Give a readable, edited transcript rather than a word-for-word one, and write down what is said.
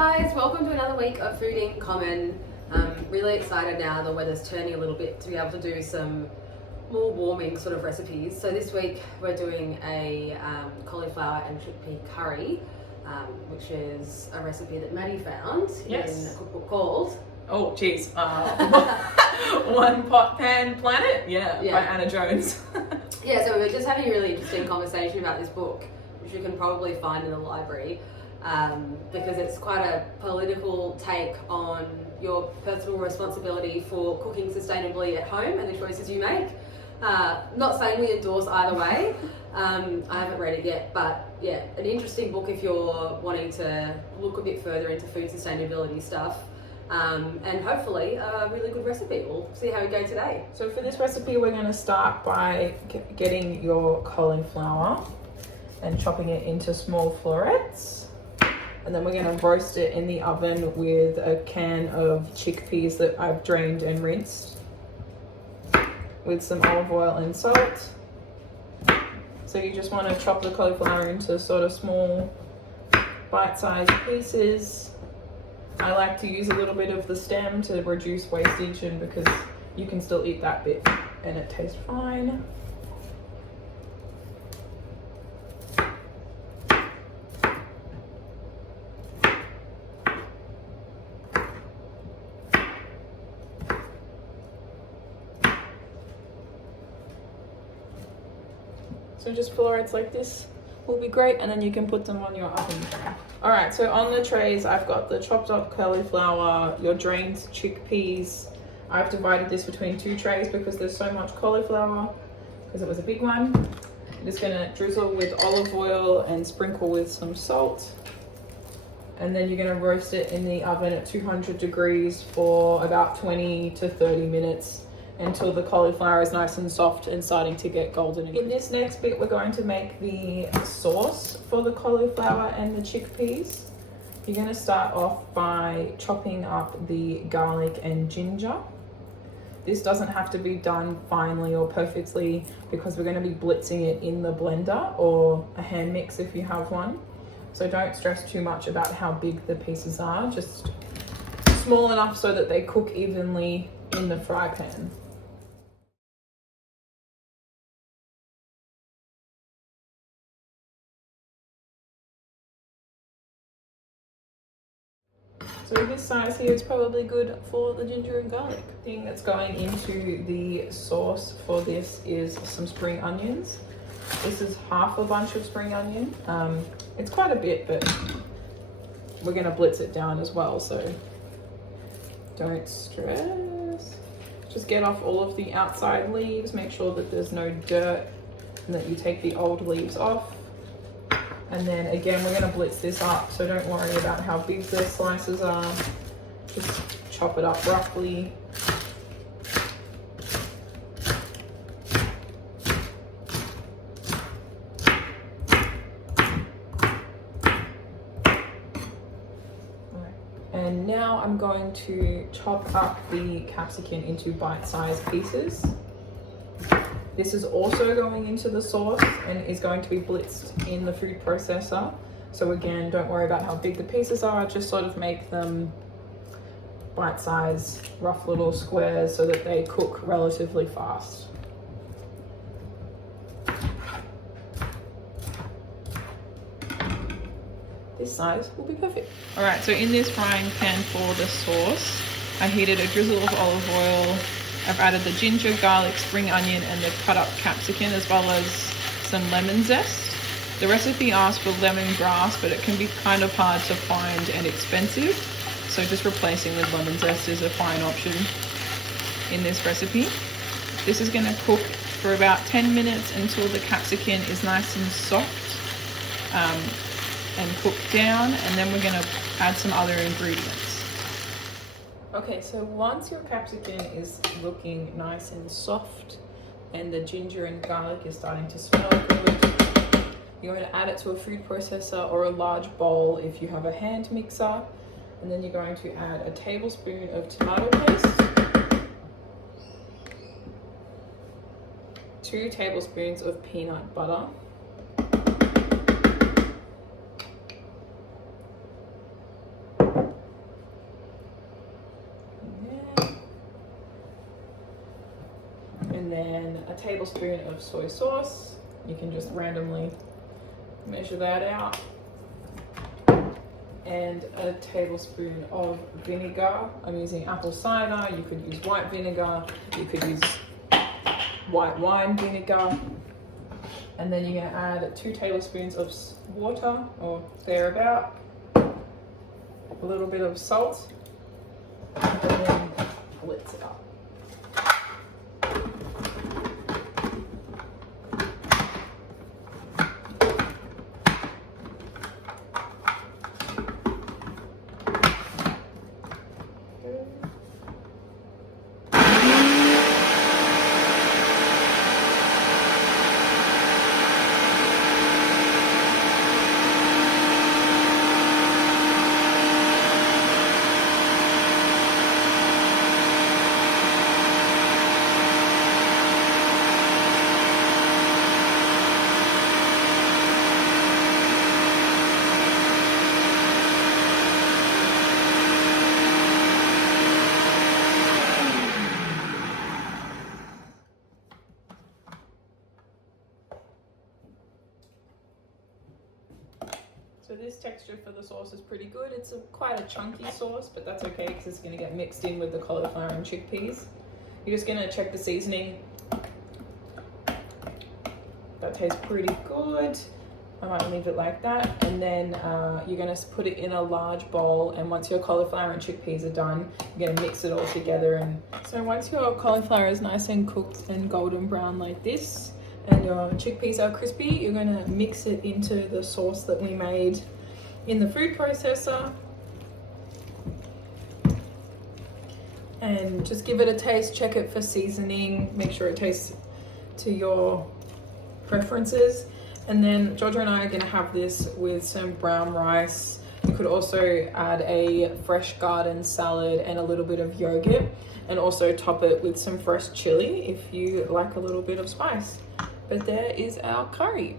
guys, welcome to another week of Food in Common. Really excited now the weather's turning a little bit to be able to do some more warming sort of recipes. So this week we're doing a cauliflower and chickpea curry, which is a recipe that Maddie found in a cookbook called One Pot Pan Planet, by Anna Jones. So we were just having a really interesting conversation about this book, which you can probably find in the library, because it's quite a political take on your personal responsibility for cooking sustainably at home and the choices you make. Not saying we endorse either way. I haven't read it yet, but yeah, an interesting book if you're wanting to look a bit further into food sustainability stuff. And hopefully a really good recipe. We'll see how we go today. So for this recipe, we're going to start by getting your cauliflower and chopping it into small florets. And then we're going to roast it in the oven with a can of chickpeas that I've drained and rinsed, with some olive oil and salt. So you just want to chop the cauliflower into sort of small bite-sized pieces. I like to use a little bit of the stem to reduce wastage, and because you can still eat that bit and it tastes fine. So just florets like this will be great, and then you can put them on your oven tray. All right, so on the trays, I've got the chopped up cauliflower, your drained chickpeas. I've divided this between two trays because there's so much cauliflower, because it was a big one. I'm just gonna drizzle with olive oil and sprinkle with some salt. And then you're gonna roast it in the oven at 200 degrees for about 20 to 30 minutes until the cauliflower is nice and soft and starting to get golden. In this next bit, we're going to make the sauce for the cauliflower and the chickpeas. You're going to start off by chopping up the garlic and ginger. This doesn't have to be done finely or perfectly because we're going to be blitzing it in the blender or a hand mix if you have one. So don't stress too much about how big the pieces are, just small enough so that they cook evenly in the fry pan. So this size here is probably good for the ginger and garlic. The thing that's going into the sauce for this is some spring onions. This is half a bunch of spring onion. It's quite a bit, but we're gonna blitz it down as well, so don't stress. Just get off all of the outside leaves, make sure that there's no dirt and that you take the old leaves off. And then again, we're gonna blitz this up, so don't worry about how big the slices are. Just chop it up roughly. And now I'm going to chop up the capsicum into bite-sized pieces. This is also going into the sauce and is going to be blitzed in the food processor. So again, don't worry about how big the pieces are, just sort of make them bite-sized, rough little squares so that they cook relatively fast. This size will be perfect. All right, so in this frying pan for the sauce, I heated a drizzle of olive oil. I've added the ginger, garlic, spring onion, and the cut up capsicum, as well as some lemon zest. The recipe asks for lemongrass, but it can be kind of hard to find and expensive. So just replacing with lemon zest is a fine option in this recipe. This is gonna cook for about 10 minutes until the capsicum is nice and soft and cooked down, and then we're gonna add some other ingredients. Okay, so once your capsicum is looking nice and soft and the ginger and garlic is starting to smell good, you're going to add it to a food processor or a large bowl if you have a hand mixer, and then you're going to add a tablespoon of tomato paste, 2 tablespoons of peanut butter, a tablespoon of soy sauce. You can just randomly measure that out. And a tablespoon of vinegar. I'm using apple cider. You could use white vinegar. You could use white wine vinegar. And then you're going to add 2 tablespoons of water or thereabout. A little bit of salt. And then blitz it up. So this texture for the sauce is pretty good. It's quite a chunky sauce, but that's okay because it's going to get mixed in with the cauliflower and chickpeas. You're just going to check the seasoning. That tastes pretty good. I might leave it like that. And then you're going to put it in a large bowl. And once your cauliflower and chickpeas are done, you're going to mix it all together. And so once your cauliflower is nice and cooked and golden brown like this, and your chickpeas are crispy, you're going to mix it into the sauce that we made in the food processor. And just give it a taste, check it for seasoning, make sure it tastes to your preferences. And then Georgia and I are going to have this with some brown rice. You could also add a fresh garden salad and a little bit of yogurt, and also top it with some fresh chili if you like a little bit of spice. But there is our curry.